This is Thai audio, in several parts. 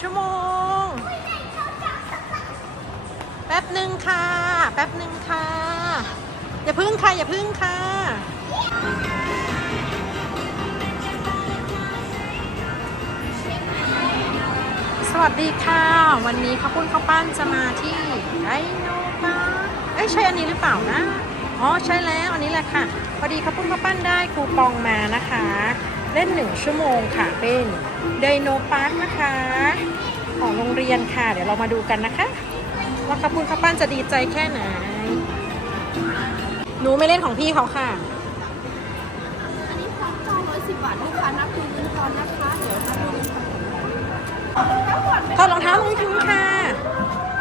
ชั่วโมง แป๊บหนึ่งค่ะ แป๊บหนึ่งค่ะ อย่าพึ่งค่ะ อย่าพึ่งค่ะ สวัสดีค่ะ วันนี้ข้าวปุ้นข้าวปั้นจะมาที่ไดโนพาเอ้ยใช่อันนี้หรือเปล่านะ อ๋อใช่แล้วอันนี้แหละค่ะ พอดีข้าวปุ้นข้าวปั้นได้คูปองมานะคะ เล่นหนึ่งชั่วโมงค่ะเป็น ไดโนพาร์คนะคะ ของโรงเรียนค่ะ เดี๋ยวเรามาดูกันนะคะ ว่าข้าวปุ้นข้าวปั้นจะดีใจแค่ไหน หนูไม่เล่นของพี่เขาค่ะ อันนี้พร้อมจองร้อยสิบบาทลูกค้านับคืนเงินก่อนนะคะ เดี๋ยวนับเงินก่อนถอดรองเท้าลงทิ้งค่ะ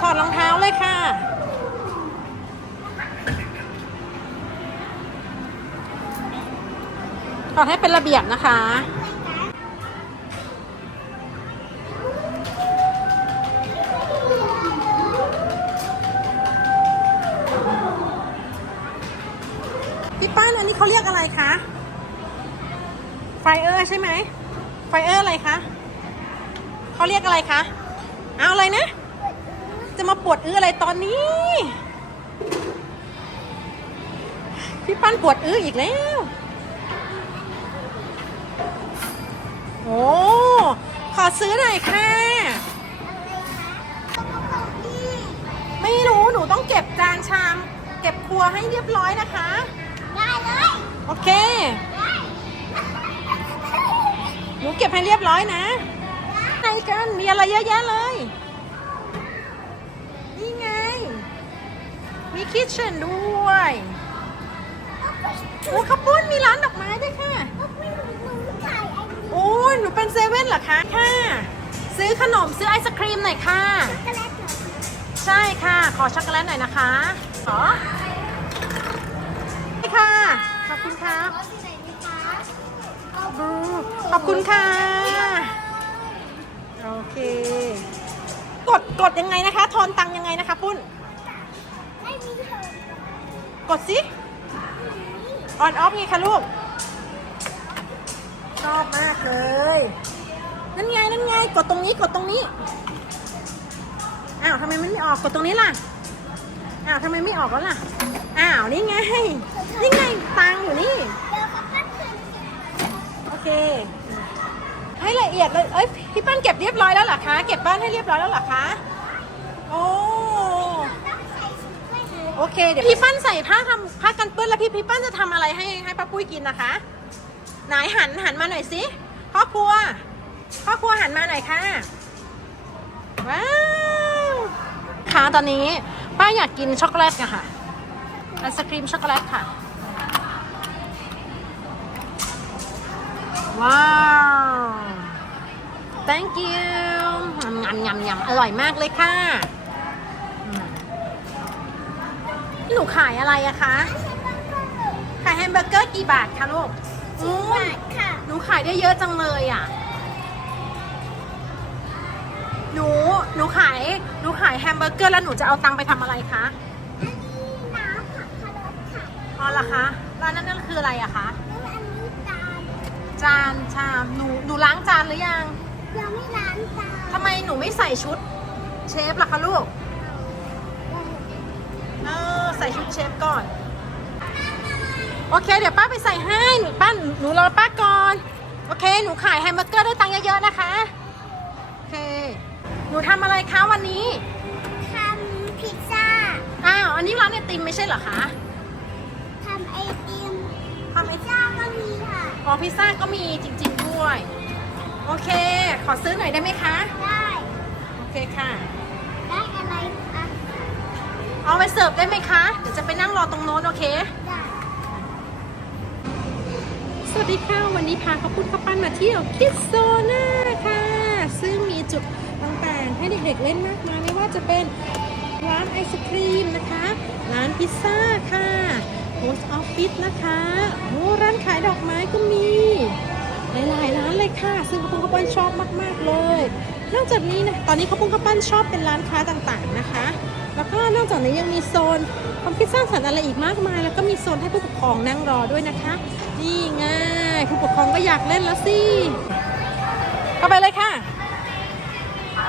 ถอดรองเท้าเลยค่ะถอดให้เป็นระเบียบนะคะ เขาเรียกอะไรคะ ไฟเออร์ใช่ไหม ไฟเออร์อะไรคะเขาเรียกอะไรคะ เอาอะไรนะ จะมาปวดอื้ออะไรตอนนี้ พี่ปั้นปวดอื้ออีกแล้ว โอ้ขอซื้อหน่อยค่ะ ไม่รู้ หนูต้องเก็บจานชาม เก็บครัวให้เรียบร้อยนะคะ โอเค หนูเก็บให้เรียบร้อยนะไหนกันมีอะไรเยอะแยะเลย นี่ไง มีคิทเช่นด้วยโอ้ข้าวปุ้นมีร้านดอกไม้ด้วยค่ะ โอ้ยหนูเป็นเซเว่นเหรอคะ ค่ะ ซื้อขนมซื้อไอศครีมหน่อยค่ะ ใช่ค่ะ ขอช็อกโกแลตหน่อยนะคะขอ ค่ะ ขอบคุณครับ ขอบคุณค่ะ โอเค กดกดยังไงนะคะ ทอนตังยังไงนะคะ ปุ้น กดสิออนออฟไงคะลูก ชอบมากเลย นั่นไง นั่นไง กดตรงนี้ กดตรงนี้ อ้าวทำไมมันไม่ออก กดตรงนี้ล่ะ อ้าวทำไมไม่ออกแล้วล่ะ อ้าว นี่ไง นี่ไง ตังอยู่นี่ โอเค ให้ละเอียดเลยเอ้ย พี่ปั้นเก็บเรียบร้อยแล้วเหรอคะ เก็บบ้านให้เรียบร้อยแล้วเหรอคะ โอ้ โอเค เดี๋ยวพี่ปั้นใส่ผ้าทำผ้ากันเปื้อนแล้วพี่พี่ปั้นจะทำอะไรให้ให้ป้าปุ้ยกินนะคะ ไหนหันหันมาหน่อยสิพ่อบครัวพ่อบครัวหันมาหน่อยค่ะ ว้าว ค่ะตอนนี้ป้าอยากกินช็อกโกแลตอะค่ะ ไอศครีมช็อกโกแลตค่ะ ว้าว thank you ยำยำยำอร่อยมากเลยค่ะอืมนี่หนูขายอะไรอะคะ ขายแฮมเบอร์เกอร์กี่บาทคะลูกอืมหนูขายได้เยอะจังเลยอะหนู หนูขาย หนูขายแฮมเบอร์เกอร์แล้วหนูจะเอาตังค์ไปทำอะไรคะ อ๋อเหรอคะร้านนั้นนั่นคืออะไรอะคะจานชามหนูหนูล้างจานหรือยังยังไม่ล้างจานทำไมหนูไม่ใส่ชุดเชฟล่ะคะลูก เออใส่ชุดเชฟก่อน โอเค เดี๋ยวป้าไปใส่ให้หนูป้าหนูรอป้าก่อน โอเค หนูขายแฮมเบอร์เกอร์ได้ตังค์เยอะๆนะคะ โอเค หนูทำอะไรคะวันนี้ ทำพิซซ่า อ้าว อันนี้ร้านไอติมไม่ใช่เหรอคะ อ๋อพิซซ่าก็มีจริง ๆด้วย โอเค ขอซื้อหน่อยได้ไหมคะ ได้โอเคค่ะ ได้อะไรคะเอาไปเสิร์ฟได้ไหมคะ เดี๋ยวจะไปนั่งรอตรงโน้นโอเค ได้สวัสดีค่ะ วันนี้พาข้าวปุ้นข้าวปั้นมาเที่ยวคิดโซน่าค่ะ ซึ่งมีจุดต่างๆ ให้เด็กๆเล่นมากมายไม่ว่าจะเป็นร้านไอศครีมนะคะ ร้านพิซซ่าค่ะ โพสต์ออฟฟิศนะคะโอ้ร้านขายดอกไม้ก็มี หลายๆร้านเลยค่ะ ซึ่งข้าวปุ้นข้าวปั้นชอบมาก ๆ เลย นอกจากนี้นะ ตอนนี้ข้าวปุ้นข้าวปั้นชอบเป็นร้านค้าต่างๆนะคะ แล้วก็นอกจากนี้ยังมีโซนความคิดสร้างสรรค์อะไรอีกมากมาย แล้วก็มีโซนให้ผู้ปกครองนั่งรอด้วยนะคะ นี่ไงผู้ปกครองก็อยากเล่นแล้วสิเข้าไปเลยค่ะค่ะ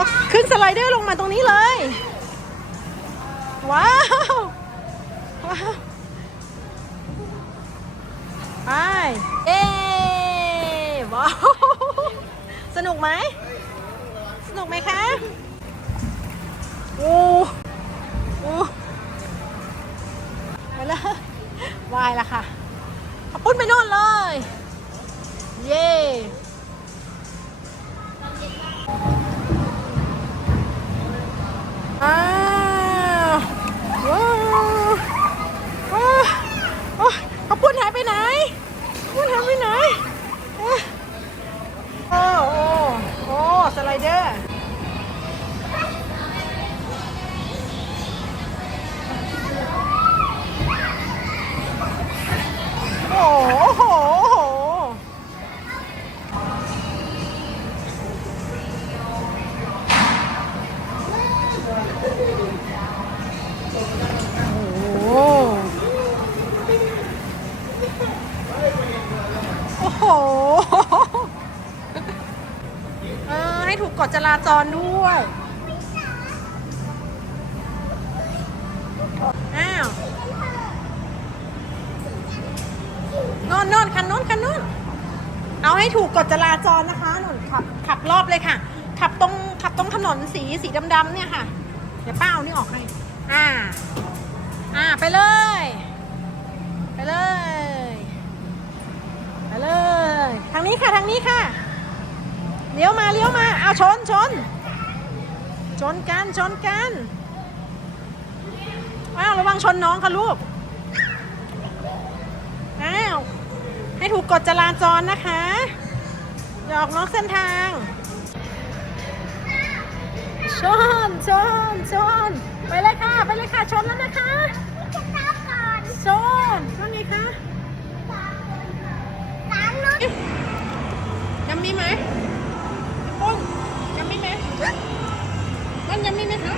แล้วขึ้นสไลเดอร์ลงมาตรงนี้เลย ว้าว ว้าว ไปเย้ว้าว สนุกไหม สนุกไหมคะโอ้โอ้ไปแล้ววายละค่ะปุ้นไปโน่นเลย เย่ ราจรด้วย อ้าวน่นน่นคันโน้นคันโน้นเอาให้ถูกกฎจราจรนะคะหนุนขับขับรอบเลยค่ะ ขับตรงขับตรงถนนสีสีดำๆเนี่ยค่ะ เดี๋ยวป้าเอานี่ออกให้ อ่า อ่าไปเลย ไปเลย ไปเลย ทางนี้ค่ะ ทางนี้ค่ะ เลี้ยวมาเลี้ยวมา เอาชนชน ชนกันชนกันอ้าวระวังชนน้องค่ะลูก อ้าว ให้ถูกกฎจราจรนะคะอย่าออกนอกเส้นทางชนชนชนไปเลยค่ะ ไปเลยค่ะชนแล้วนะคะชนว่าไงคะยังมีไหม มันยังไม่ไหมคะ